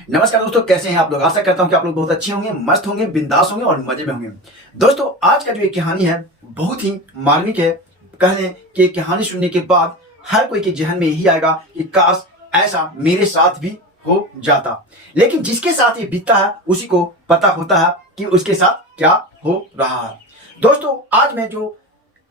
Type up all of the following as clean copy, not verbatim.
नमस्कार दोस्तों, कैसे हैं आप लोग। आशा करता हूं कि आप लोग बहुत अच्छे होंगे, मस्त होंगे, बिंदास होंगे और मजे में होंगे। दोस्तों, आज का जो ये कहानी है बहुत ही मार्मिक है। कह लें कि ये कहानी सुनने के बाद हर कोई के जहन में यही आएगा कि काश ऐसा मेरे साथ भी हो जाता। लेकिन जिसके साथ ये बीतता है उसी को पता होता है कि उसके साथ क्या हो रहा है। दोस्तों, आज मैं जो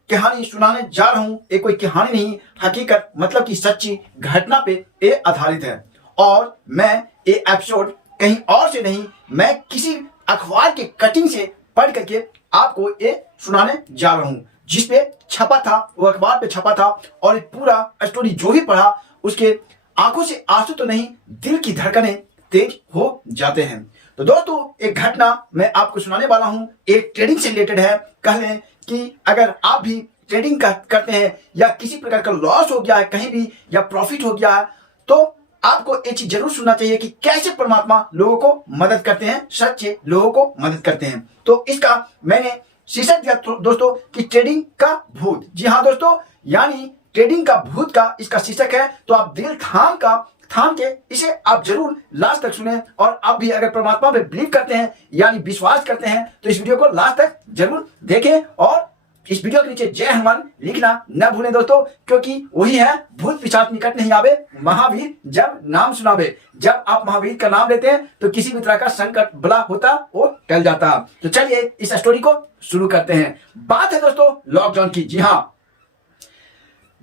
कहानी सुनाने जा रहा हूं, ये कोई कहानी नहीं, हकीकत मतलब कि सच्ची घटना पे ये आधारित है। और मैं ये एपिसोड कहीं और से नहीं, मैं किसी अखबार के कटिंग से पढ़ करके आपको ये सुनाने जा रहा हूं, जिसपे छपा था, वो अखबार पे छपा था। और पूरा स्टोरी जो भी पढ़ा उसके आंखों से आंसू तो नहीं, दिल की धड़कनें तेज हो जाते हैं। तो दोस्तों, एक घटना मैं आपको सुनाने वाला हूं, एक ट्रेडिंग से रिलेटेड है। कह लें कि अगर आप भी ट्रेडिंग करते हैं या किसी प्रकार का लॉस हो गया है कहीं भी या प्रॉफिट हो गया है, तो आपको ये चीज जरूर सुनना चाहिए कि कैसे परमात्मा लोगों को मदद करते हैं, सच्चे लोगों को मदद करते हैं। तो इसका मैंने शीर्षक दिया दोस्तों कि ट्रेडिंग का भूत। जी हाँ दोस्तों, यानी ट्रेडिंग का भूत का इसका शीर्षक है। तो आप दिल थाम के इसे आप जरूर लास्ट तक सुने। और आप भी अगर परमात्मा पे बिलीव करते हैं यानी विश्वास करते हैं तो इस वीडियो को लास्ट तक जरूर देखें। और इस वीडियो के नीचे जय हनुमान लिखना न भूलें दोस्तों, क्योंकि वही है भूत पिशाच निकट नहीं आवे, महावीर जब नाम सुनावे। जब आप महावीर का नाम लेते हैं तो किसी भी तरह का संकट बला होता वो टल जाता। तो चलिए इस स्टोरी को शुरू करते हैं। बात है दोस्तों लॉकडाउन की। जी हाँ,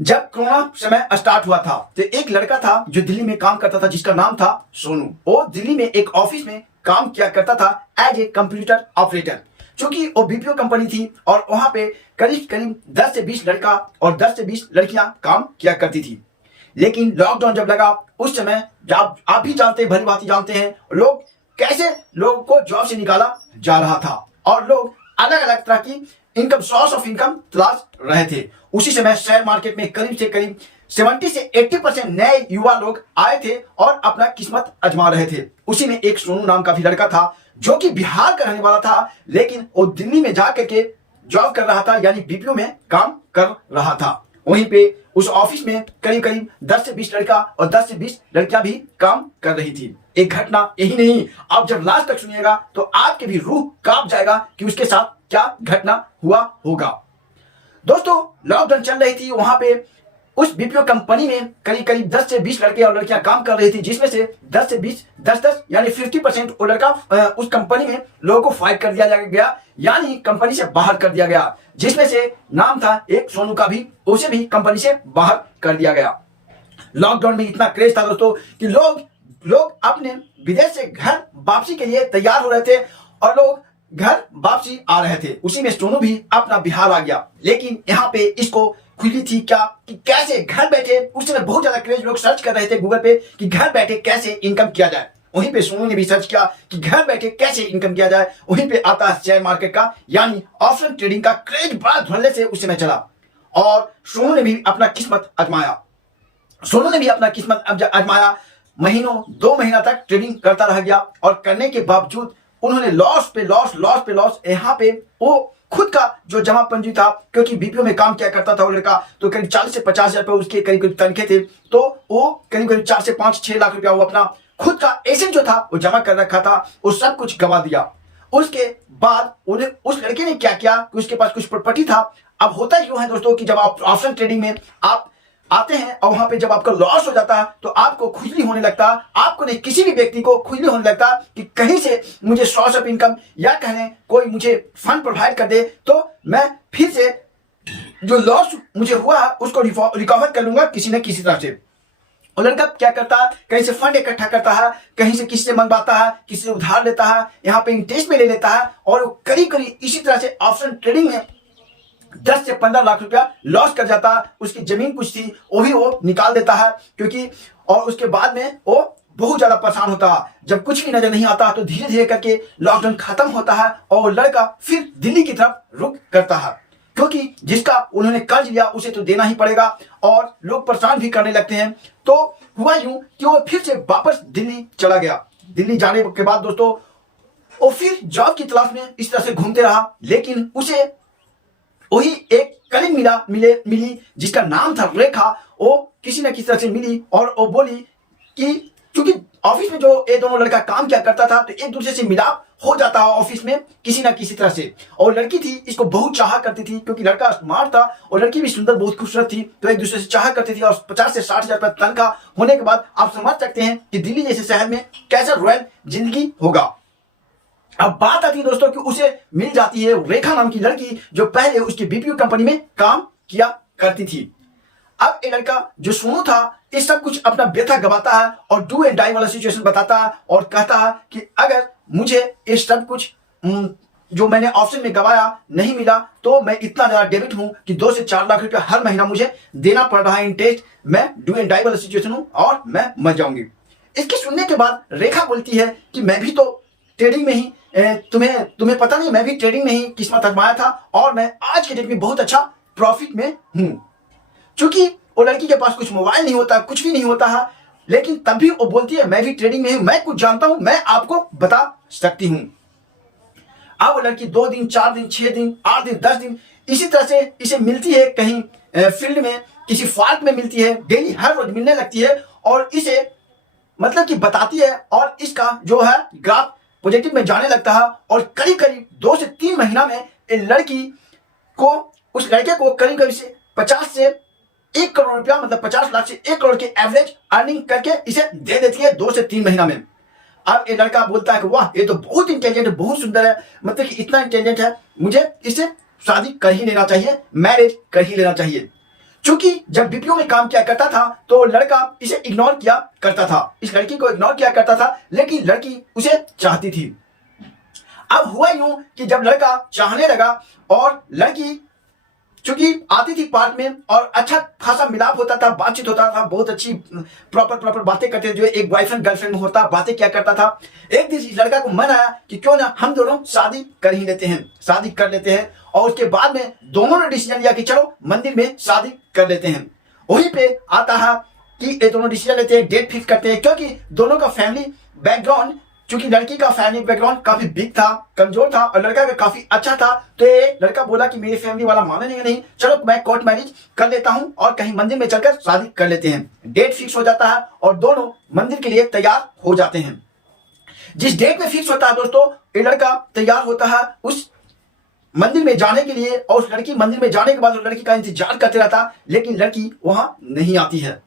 जब कोरोना समय स्टार्ट हुआ था तो एक लड़का था जो दिल्ली में काम करता था, जिसका नाम था सोनू। वो दिल्ली में एक ऑफिस में काम किया करता था एज ए कंप्यूटर ऑपरेटर। चूंकि वो बीपीओ कंपनी थी और वहां पे करीब करीब 10 से 20 लड़का और 10 से 20 लड़कियां काम किया करती थी। लेकिन लॉकडाउन जब लगा उस समय, जब आप भी जानते हैं, भली भांति जानते हैं, लोग कैसे लोगों को जॉब से निकाला जा रहा था और लोग अलग अलग तरह की इनकम, सोर्स ऑफ इनकम तलाश रहे थे। उसी समय शेयर मार्केट में करीब से करीब 70 से 80% नए युवा लोग आए थे और अपना किस्मत आजमा रहे थे। उसी में एक सोनू नाम का भी लड़का था जो कि बिहार का रहने वाला था, लेकिन वो दिल्ली में जाकर के जॉब कर रहा था, यानी बीपीओ में काम कर रहा था। वहीं पे उस ऑफिस में करीब करीब 10 से 20 लड़का और 10 से 20 लड़कियां भी काम कर रही थी। एक घटना यही नहीं, आप जब लास्ट तक सुनिएगा तो आपके भी रूह कांप जाएगा कि उसके साथ क्या घटना हुआ होगा। दोस्तों, लॉकडाउन चल रही थी, वहां पे उस बीपीओ कंपनी में करीब करीब 10 से 20 लड़के और लड़कियां काम कर रही थी, जिसमें से 10 से 20 10 यानी 50% वो लड़का उस कंपनी में लोगों को फाइट कर दिया गया, यानी कंपनी से बाहर कर दिया गया। जिसमें से नाम था एक सोनू का भी, उसे भी कंपनी से बाहर कर दिया गया। लॉकडाउन में इतना क्रेज था दोस्तों कि लोग अपने विदेश से घर वापसी के लिए तैयार हो रहे थे और लोग घर वापसी आ रहे थे। उसी में सोनू भी अपना बिहार आ गया। लेकिन यहाँ पे इसको खुली थी क्या कि कैसे घर बैठे, उस समय बहुत ज्यादा क्रेज, लोग सर्च कर रहे थे गूगल पे कि घर बैठे कैसे इनकम किया जाए। वहीं पे सोनू ने भी सर्च किया कि घर बैठे कैसे इनकम किया जाए। वहीं पे आता है शेयर मार्केट का, यानी ऑप्शन ट्रेडिंग का क्रेज बड़ा धड़ल्ले से उस समय चला और सोनू ने भी अपना किस्मत आजमाया। महीनों 2 महीना तक ट्रेडिंग करता रह गया और करने के बावजूद उन्होंने लॉस पे लॉस। यहाँ पे वो खुद का जो जमा पूंजी था, क्योंकि बीपीओ में काम किया करता था वो लड़का, तो करीब 40 से 50 हजार रुपए उसके करीब तनखे थे। तो वो करीब 4 से 5-6 लाख रुपया वो अपना खुद का एसेट जो था वो जमा कर रखा था, वो सब कुछ गवा दिया। उसके बाद उन्हें उस लड़के ने क्या किया कि उसके पास कुछ प्रॉपर्टी था। अब होता यूं है दोस्तों कि जब आप ऑप्शन ट्रेडिंग में आप आते हैं और वहां पे जब आपका लॉस हो जाता है तो आपको खुजली होने लगता है, आपको नहीं किसी भी व्यक्ति को खुजली होने लगता है कि कहीं से मुझे सोर्स ऑफ इनकम या कहने कोई मुझे फंड प्रोवाइड कर दे तो मैं फिर से जो लॉस मुझे हुआ है उसको रिकवर कर लूंगा किसी न किसी तरह से। और लड़का क्या करता है, कहीं से फंड इकट्ठा करता है, कहीं से किसी से मंगवाता है, किसी से उधार लेता है, यहाँ पे इंटरेस्ट में ले लेता है और करीब इसी तरह से ऑप्शन ट्रेडिंग में 10 से 15 लाख रुपया लॉस कर जाता है। उसकी जमीन कुछ थी वो भी वो निकाल देता है, क्योंकि और उसके बाद में वो बहुत ज्यादा परेशान होता है। जब कुछ भी नजर नहीं आता तो धीरे धीरे करके लॉकडाउन खत्म होता है और लड़का फिर दिल्ली की तरफ रुख करता है, क्योंकि जिसका उन्होंने कर्ज लिया उसे तो देना ही पड़ेगा और लोग परेशान भी करने लगते हैं। तो हुआ यूं कि वो फिर से वापस दिल्ली चला गया। दिल्ली जाने के बाद दोस्तों वो फिर जॉब की तलाश में इस तरह से घूमते रहा, लेकिन उसे वही एक कलीग मिली जिसका नाम था रेखा। वो किसी न किसी तरह से मिली और वो बोली कि क्योंकि ऑफिस में जो ये दोनों लड़का काम किया करता था तो एक दूसरे से मिलाप हो जाता है ऑफिस में किसी ना किसी तरह से। और लड़की थी इसको बहुत चाहा करती थी क्योंकि लड़का स्मार्ट था और लड़की भी सुंदर बहुत खूबसूरत थी, तो एक दूसरे से चाहा करती थी। और 50 से 60 हजार रुपये तनख्वाह होने के बाद आप समझ सकते हैं कि दिल्ली जैसे शहर में कैसा रॉयल जिंदगी होगा। अब बात आती है दोस्तों कि उसे मिल जाती है रेखा नाम की लड़की जो पहले उसकी बीपीओ कंपनी में काम किया करती थी। अब ये लड़का जो सोनू था ये सब कुछ अपना व्यथा गवाता है और डू एंड डाई वाला सिचुएशन बताता है और कहता है कि अगर मुझे ये सब कुछ जो मैंने ऑप्शन में गवाया नहीं मिला तो मैं इतना ज्यादा डेबिट हूं कि 2 से 4 लाख रुपया हर महीना मुझे देना पड़ रहा है इन टेस्ट। मैं डू एंड डाई वाला सिचुएशन हूं और मैं मर जाऊंगी। इसके सुनने के बाद रेखा बोलती है कि मैं भी तो ट्रेडिंग में ही तुम्हें पता नहीं, मैं भी ट्रेडिंग में ही किस्मत आजमाया था और मैं आज के डेट में बहुत अच्छा प्रॉफिट में हूं। चूंकि वो लड़की के पास कुछ मोबाइल नहीं होता, कुछ भी नहीं होता है, लेकिन तब भी वो बोलती है मैं भी ट्रेडिंग में हूं, मैं कुछ जानता हूं, मैं आपको बता सकती हूं। अब वो लड़की 2 दिन 4 दिन 6 दिन 8 दिन 10 दिन इसी तरह से इसे मिलती है, कहीं फील्ड में किसी पार्क में मिलती है, डेली हर रोज मिलने लगती है और इसे मतलब कि बताती है और इसका जो है ग्राफ पॉजिटिव में जाने लगता है। और करीब करीब 2 से 3 महीना में लड़की को उस लड़के को करीब करीब से 50 से 1 करोड़ रुपया मतलब 50 लाख से 1 करोड़ के एवरेज अर्निंग करके इसे दे देती है 2 से 3 महीना में। अब ये लड़का बोलता है कि वाह ये तो बहुत इंटेलिजेंट है, बहुत सुंदर है, मतलब कि इतना इंटेलिजेंट है, मुझे इससे शादी कर ही लेना चाहिए, मैरिज कर ही लेना चाहिए। चूंकि जब बीपीओ में काम किया करता था तो लड़का इसे इग्नोर किया करता था, इस लड़की को इग्नोर किया करता था, लेकिन लड़की उसे चाहती थी। अब हुआ यूं कि जब लड़का चाहने लगा और लड़की चूंकि आती थी पार्क में और अच्छा खासा मिलाप होता था, बातचीत होता था, बहुत अच्छी प्रॉपर बातें करते थे, जो एक बॉयफ्रेंड गर्लफ्रेंड में होता बातें क्या करता था। एक दिन इस लड़का को मन आया कि क्यों ना हम दोनों शादी कर ही लेते हैं, शादी कर लेते हैं। और उसके बाद में दोनों ने डिसीजन लिया कि चलो मंदिर में शादी कर लेते हैं। वहीं पे आता है कि ये दोनों डिसीजन लेते हैं, डेट फिक्स करते हैं, क्योंकि दोनों का फैमिली बैकग्राउंड, चूंकि लड़की का फैमिली बैकग्राउंड काफी बिग था, कमजोर था और लड़का का काफी अच्छा था, तो ये लड़का बोला कि मेरी फैमिली वाला मानेंगे नहीं, चलो मैं कोर्ट मैरिज कर लेता हूं और कहीं मंदिर में चलकर शादी कर लेते हैं। डेट फिक्स हो जाता है और दोनों मंदिर के लिए तैयार हो जाते हैं। जिस डेट में फिक्स होता है दोस्तों, ये लड़का तैयार होता है उस मंदिर में जाने के लिए और उस लड़की मंदिर में जाने के बाद उस लड़की का इंतजार करते रहता, लेकिन लड़की वहां नहीं आती है।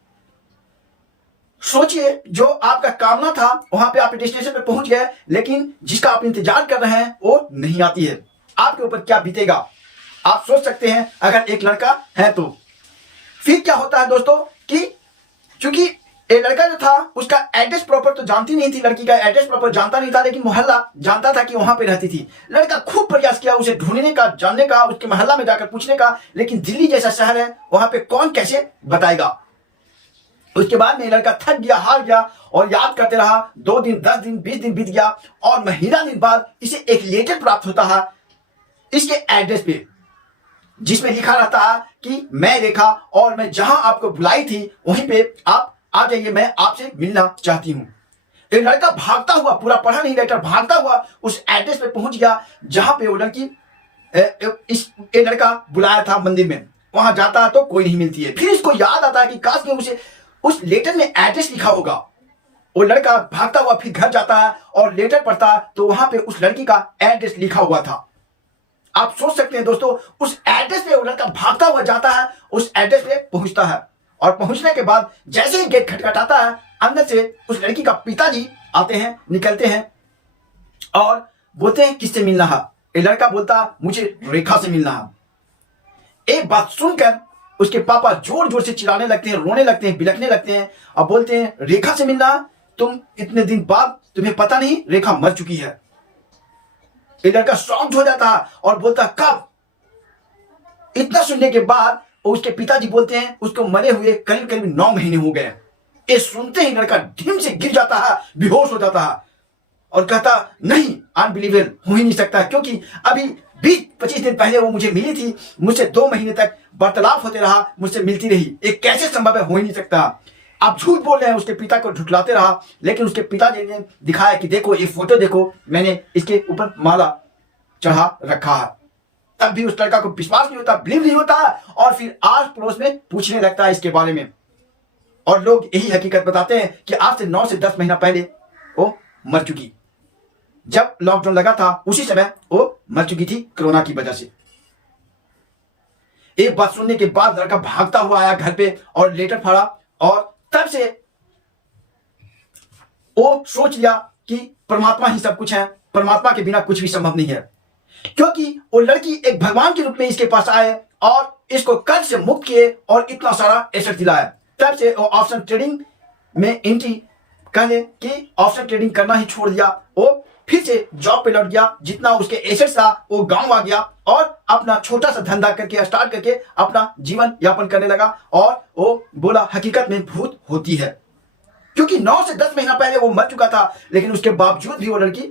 सोचिए जो आपका कामना था वहां पे आप डेस्टिनेशन पे पहुंच गए, लेकिन जिसका आप इंतजार कर रहे हैं वो नहीं आती है, आपके ऊपर क्या बीतेगा आप सोच सकते हैं अगर एक लड़का है तो। फिर क्या होता है दोस्तों कि चूंकि ये लड़का जो था उसका एड्रेस प्रॉपर तो जानती नहीं थी, लड़की का एड्रेस प्रॉपर जानता नहीं था, लेकिन मोहल्ला जानता था कि वहां पे रहती थी। लड़का खूब प्रयास किया उसे ढूंढने का, जानने का, उसके मोहल्ला में जाकर पूछने का, लेकिन दिल्ली जैसा शहर है वहां पे कौन कैसे बताएगा। उसके बाद में लड़का थक गया, हार गया और याद करते रहा। 2 दिन 10 दिन 20 दिन बीत गया और महीना दिन बाद इसे एक लेटर प्राप्त होता है इसके एड्रेस पे, जिसमें लिखा रहता है कि मैं रेखा और मैं जहां आपको बुलाई थी वहीं पे आप आ जाइए, मैं आपसे मिलना चाहती हूं। एक लड़का भागता हुआ, पूरा पढ़ा नहीं लेटर, भागता हुआ उस एड्रेस पे पहुंच गया जहां पे वो लड़की ये लड़का बुलाया था मंदिर में। वहां जाता है तो कोई नहीं मिलती है। फिर इसको याद आता है कि काश में उसे उस लेटर में एड्रेस लिखा होगा। वो लड़का भागता हुआ फिर घर जाता है और लेटर पढ़ता है तो वहां पे उस लड़की का एड्रेस लिखा हुआ था। आप सोच सकते हैं दोस्तों, उस एड्रेस पे वो लड़का भागता हुआ जाता है, उस एड्रेस पे पहुंचता है और पहुंचने के बाद जैसे ही गेट खटखटाता है, अंदर से उस लड़की का पिताजी आते हैं, निकलते हैं और बोलते हैं किससे मिलना है। ये लड़का बोलता मुझे रेखा से मिलना है। एक बात सुनकर उसके पापा जोर जोर से चिल्लाने लगते हैं, रोने लगते हैं, बिलखने लगते हैं और बोलते हैं रेखा से मिलना, तुम इतने दिन बाद, तुम्हें पता नहीं रेखा मर चुकी है। ये लड़का शॉक्ड हो जाता है और बोलता कब। इतना सुनने के बाद उसके पिताजी बोलते हैं उसको मरे हुए करीब करीब 9 महीने हो गए। ये सुनते ही लड़का ढीम से गिर जाता है, बेहोश हो जाता है और कहता नहीं, अनबिलीवेबल हो ही नहीं सकता, क्योंकि अभी 20-25 दिन पहले वो मुझे मिली थी, मुझसे 2 महीने तक वार्तालाप होते रहा, मुझसे मिलती रही, ये कैसे संभव है, हो ही नहीं सकता। आप झूठ बोल रहे हैं। उसके पिता को झुठलाते रहा, लेकिन उसके पिताजी ने दिखाया कि देखो ये फोटो देखो, मैंने इसके ऊपर माला चढ़ा रखा है। तब भी उस लड़का को विश्वास नहीं होता, बिलीव नहीं होता और फिर आस पड़ोस में पूछने लगता है इसके बारे में। और लोग यही हकीकत बताते हैं कि आज से 9 से 10 महीना पहले वो मर चुकी। जब लॉकडाउन लगा था उसी समय वो मर चुकी थी कोरोना की वजह से। एक बात सुनने के बाद लड़का भागता हुआ आया घर पे और लेटर फाड़ा, और तब से वो सोच लिया कि परमात्मा ही सब कुछ है, परमात्मा के बिना कुछ भी संभव नहीं है। क्योंकि वो लड़की एक भगवान के रूप में इसके पास आए और इसको कर्ज से मुक्त किए और इतना सारा एसेट दिलाया। तब से वो ऑप्शन ट्रेडिंग में एंट्री कहे कि ऑप्शन ट्रेडिंग करना ही छोड़ दिया। वो फिर से जॉब पे लौट गया, जितना उसके एसेट था वो गांव आ गया और अपना छोटा सा धंधा करके स्टार्ट करके अपना जीवन यापन करने लगा। और वो बोला हकीकत में भूत होती है, क्योंकि 9 से 10 महीना पहले वो मर चुका था, लेकिन उसके बावजूद भी वो लड़की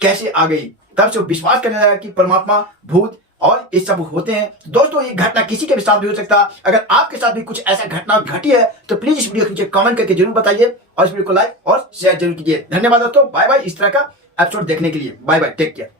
कैसे आ गई। तब से वो विश्वास करने लगा कि परमात्मा, भूत और ये सब होते हैं। दोस्तों, ये घटना किसी के भी साथ भी हो सकता है। अगर आपके साथ भी कुछ ऐसा घटना घटी है तो प्लीज इस वीडियो के नीचे कमेंट करके जरूर बताइए और इस वीडियो को लाइक और शेयर जरूर कीजिए। धन्यवाद दोस्तों, बाय बाय। इस तरह का एपिसोड देखने के लिए बाय बाय, टेक केयर।